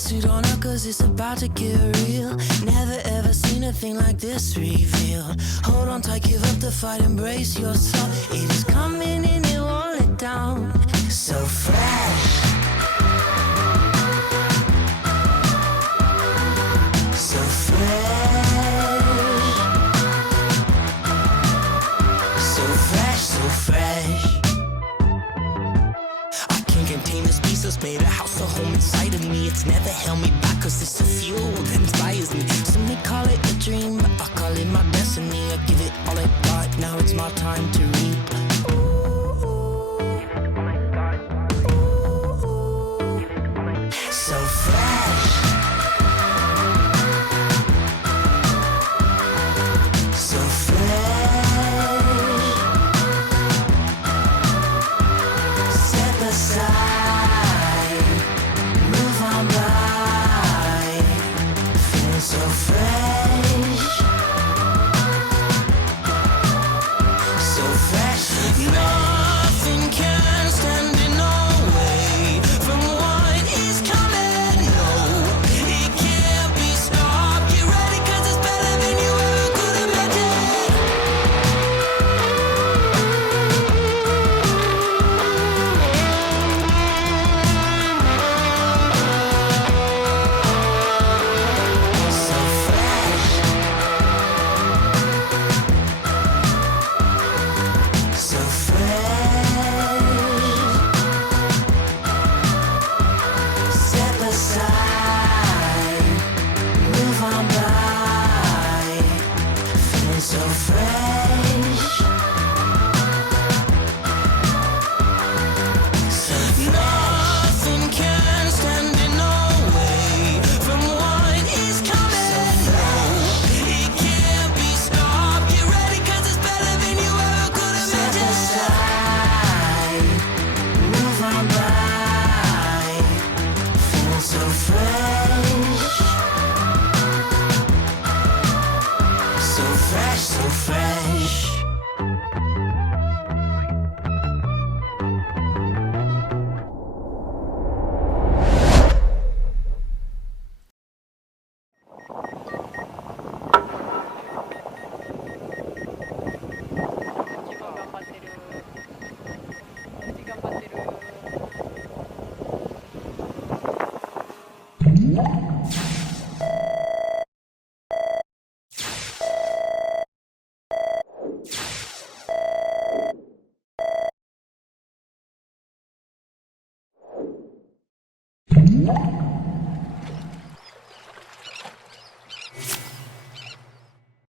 suit on up cause it's about to get real. Never ever seen a thing like this revealed. Hold on tight, give up the fight, embrace your soul. It is coming and it won't let down. So fresh, so fresh, so fresh, so fresh. I can't contain this beast that's made a house, a home inside of me. It's never held me back cause it's the fuel that inspires me. Some may call it a dream, but I call it my destiny. I give it all I got, now it's my time to reap. So fresh, so fresh. Step aside, move on by. Feeling so fresh, so fresh, so fresh. Nothing can stand in our way from what is coming. No, it can't be stopped. Get ready 'cause it's better than you ever could imagine. So fresh, so fresh. Step aside, move on by. Feeling so fresh, so fresh. Nothing can stand in our way from what is coming. No, it can't be stopped. Get ready 'cause it's better than you ever could imagine. Step aside, move on by. Feeling so fresh, so fresh, so fresh.